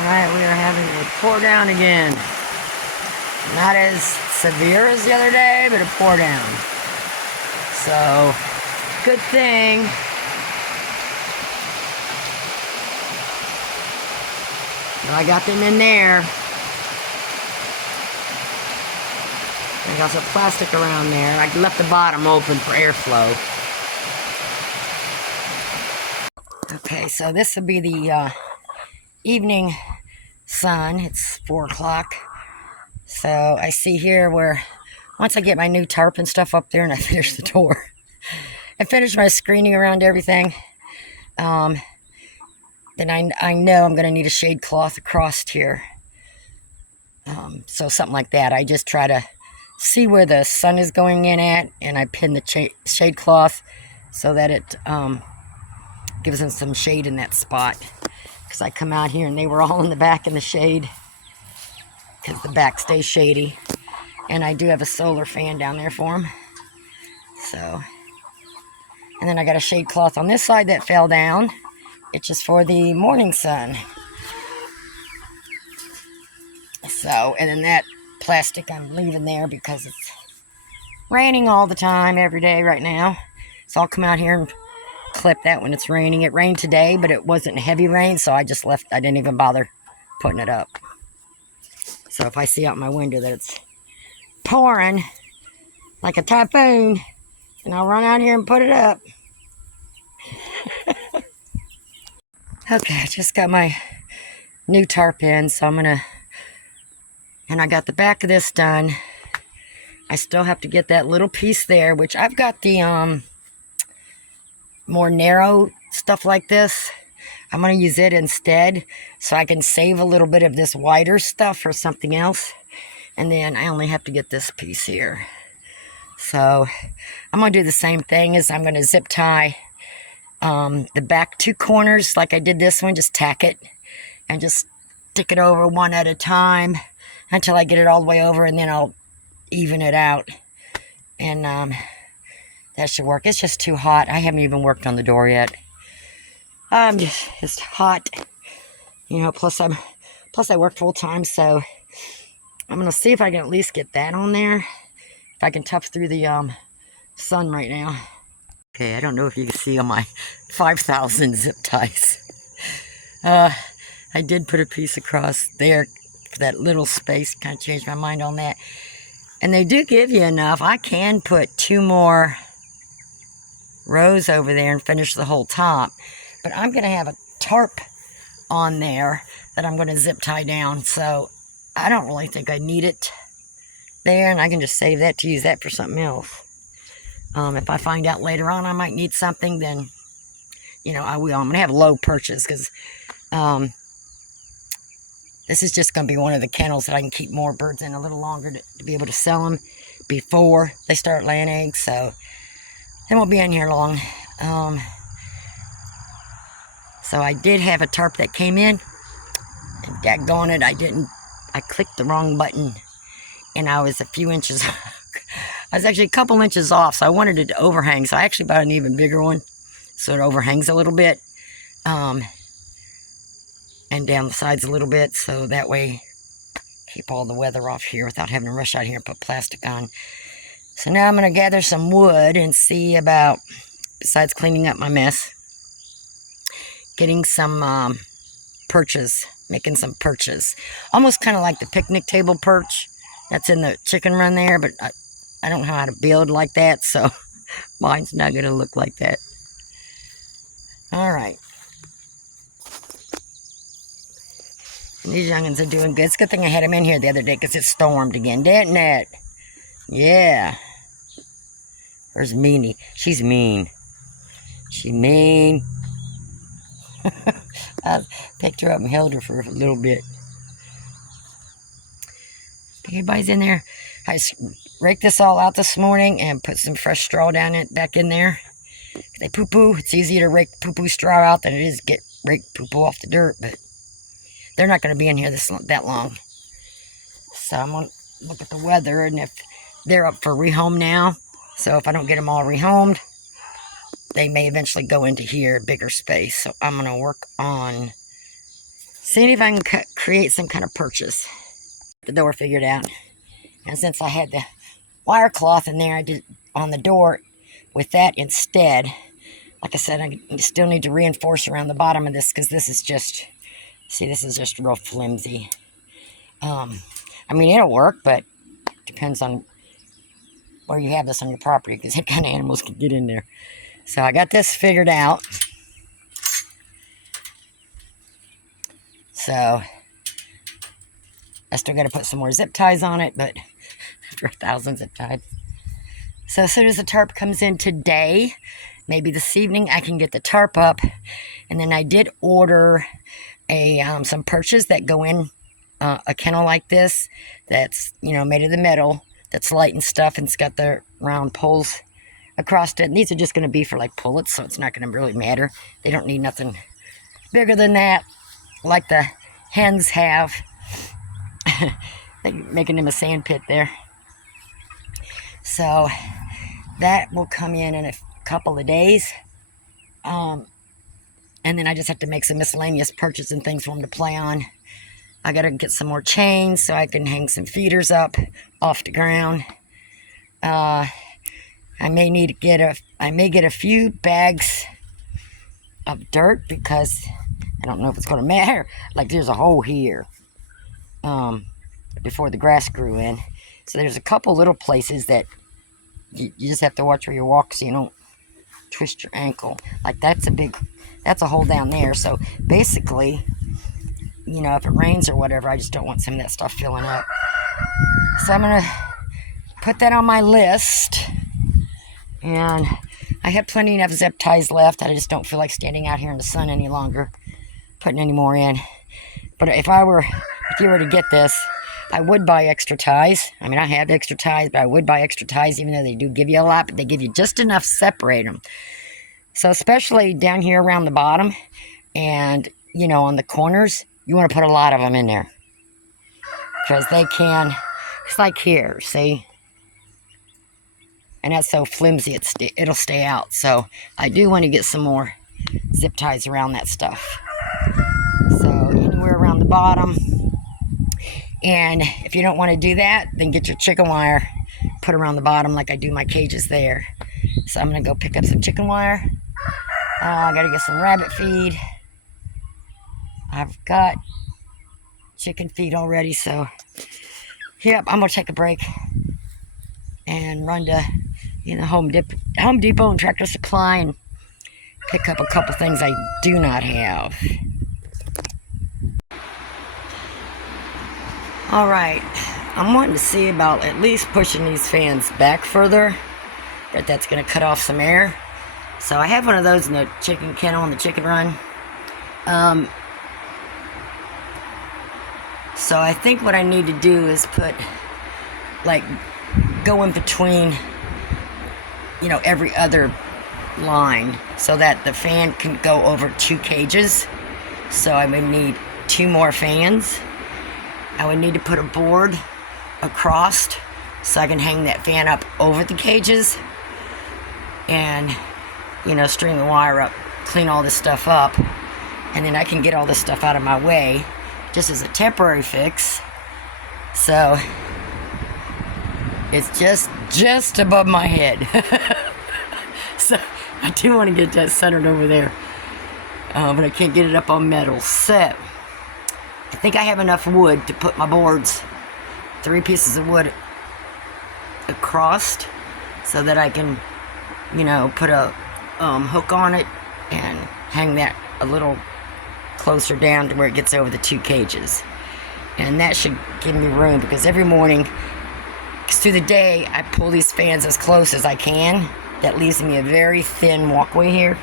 Alright, we are having a pour down again. Not as severe as the other day, but a pour down. So, good thing. I got them in there. I got some plastic around there. I left the bottom open for airflow. Okay, so this will be the evening sun. It's 4 o'clock. So I see here where once I get my new tarp and stuff up there and I finish the door, I finish my screening around everything, then I know I'm going to need a shade cloth across here. So something like that. I just try to see where the sun is going in at, and I pin the shade cloth so that it gives them some shade in that spot. Because I come out here and they were all in the back in the shade because the back stays shady. And I do have a solar fan down there for them. So, and then I got a shade cloth on this side that fell down. It's just for the morning sun. So, and then that plastic I'm leaving there because it's raining all the time, every day right now. So I'll come out here and clip that when it's raining. It rained today, but it wasn't heavy rain, so I just left. I didn't even bother putting it up. So if I see out my window that it's pouring like a typhoon, and I'll run out here and put it up. Okay, I just got my new tarp in, so I'm gonna, and I got the back of this done. I still have to get that little piece there, which I've got the more narrow stuff like this. I'm going to use it instead so I can save a little bit of this wider stuff for something else. And then I only have to get this piece here. So I'm going to do the same thing as I'm going to zip tie the back 2 corners like I did this one. Just tack it and just stick it over one at a time until I get it all the way over, and then I'll even it out. And that should work. It's just too hot. I haven't even worked on the door yet. It's hot, you know, plus I work full time, so I'm going to see if I can at least get that on there. If I can tough through the sun right now. Okay, I don't know if you can see on my 5,000 zip ties. I did put a piece across there for that little space. Kind of changed my mind on that. And they do give you enough. I can put 2 more rows over there and finish the whole top. But I'm going to have a tarp on there that I'm going to zip tie down. So I don't really think I need it there. And I can just save that to use that for something else. If I find out later on I might need something, then, you know, I will. I'm going to have low purchase because this is just going to be one of the kennels that I can keep more birds in a little longer to be able to sell them before they start laying eggs. So they won't be in here long. So I did have a tarp that came in, and daggone it, I clicked the wrong button, and I was a few inches, I was actually a couple inches off, so I wanted it to overhang, so I actually bought an even bigger one, so it overhangs a little bit, and down the sides a little bit, so that way, keep all the weather off here without having to rush out here and put plastic on. So now I'm going to gather some wood and see about, besides cleaning up my mess, getting some perches, making some perches. Almost kind of like the picnic table perch that's in the chicken run there, but I don't know how to build like that, so mine's not going to look like that. All right. And these youngins are doing good. It's a good thing I had them in here the other day because it stormed again, didn't it? Yeah. Where's Meanie? She's mean. She's mean. I picked her up and held her for a little bit. Everybody's in there. I just raked this all out this morning and put some fresh straw down it back in there. If they poo-poo, it's easier to rake poo-poo straw out than it is to rake poo-poo off the dirt, but they're not going to be in here that long. So I'm going to look at the weather, and if they're up for rehome now, so if I don't get them all rehomed, they may eventually go into here, bigger space. So I'm going to work on seeing if I can create some kind of purchase. The door figured out. And since I had the wire cloth in there, I did on the door with that instead. Like I said, I still need to reinforce around the bottom of this because this is just, see, this is just real flimsy. I mean, it'll work, but depends on where you have this on your property because that kind of animals can get in there. So I got this figured out. So I still got to put some more zip ties on it, but after 1,000 zip ties. So as soon as the tarp comes in today, maybe this evening, I can get the tarp up. And then I did order some perches that go in a kennel like this that's, you know, made of the metal, that's light and stuff, and it's got the round poles across it. And these are just going to be for like pullets, so it's not going to really matter. They don't need nothing bigger than that, like the hens have. Making them a sand pit there. So that will come in a couple of days. And then I just have to make some miscellaneous perches and things for them to play on. I got to get some more chains so I can hang some feeders up off the ground. I may get a few bags of dirt because I don't know if it's going to matter. Like there's a hole here before the grass grew in. So there's a couple little places that you just have to watch where you walk so you don't twist your ankle. Like that's a hole down there. So basically, you know, if it rains or whatever, I just don't want some of that stuff filling up. So I'm going to put that on my list. And I have plenty enough zip ties left. I just don't feel like standing out here in the sun any longer, putting any more in. But if you were to get this, I would buy extra ties. I mean, I have extra ties, but I would buy extra ties, even though they do give you a lot, but they give you just enough to separate them. So especially down here around the bottom and, you know, on the corners, you want to put a lot of them in there. Because they can, it's like here, see? And that's so flimsy, it'll stay out. So I do want to get some more zip ties around that stuff. So anywhere around the bottom. And if you don't want to do that, then get your chicken wire, put around the bottom like I do my cages there. So I'm going to go pick up some chicken wire. I got to get some rabbit feed. I've got chicken feed already, so yep, I'm going to take a break and run to Home Depot and Tractor Supply and pick up a couple things I do not have. Alright, I'm wanting to see about at least pushing these fans back further, but that's going to cut off some air. So I have one of those in the chicken kennel and the chicken run. So I think what I need to do is go in between, every other line so that the fan can go over 2 cages. So I would need 2 more fans. I would need to put a board across so I can hang that fan up over the cages and, string the wire up, clean all this stuff up, and then I can get all this stuff out of my way just as a temporary fix. So it's just above my head. So I do want to get that centered over there, but I can't get it up on metal. So I think I have enough wood to put my boards, 3 pieces of wood across so that I can, put a hook on it and hang that a little closer down to where it gets over the 2 cages. And that should give me room because every morning, through the day, I pull these fans as close as I can. That leaves me a very thin walkway here.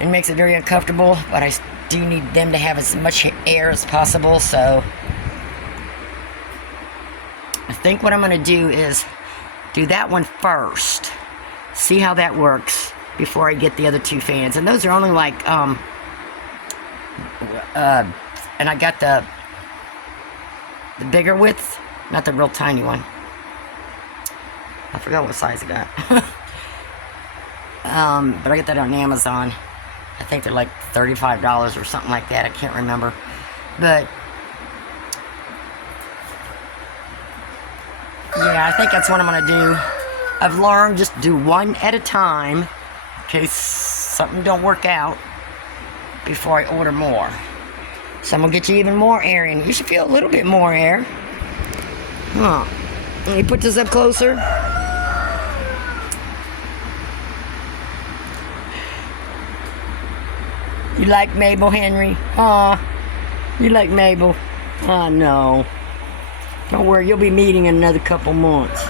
It makes it very uncomfortable, but I do need them to have as much air as possible, so I think what I'm going to do is do that one first, see how that works before I get the other 2 fans. And those are only like, and I got the bigger width, not the real tiny one. I forgot what size I got. But I got that on Amazon. I think they're like $35 or something like that. I can't remember. But yeah, I think that's what I'm going to do. I've learned just do one at a time in case something don't work out before I order more. So I'm going to get you even more air in. You should feel a little bit more air. Huh. Let me put this up closer. You like Mabel, Henry? You like Mabel? Oh, no. Don't worry, you'll be meeting in another couple months.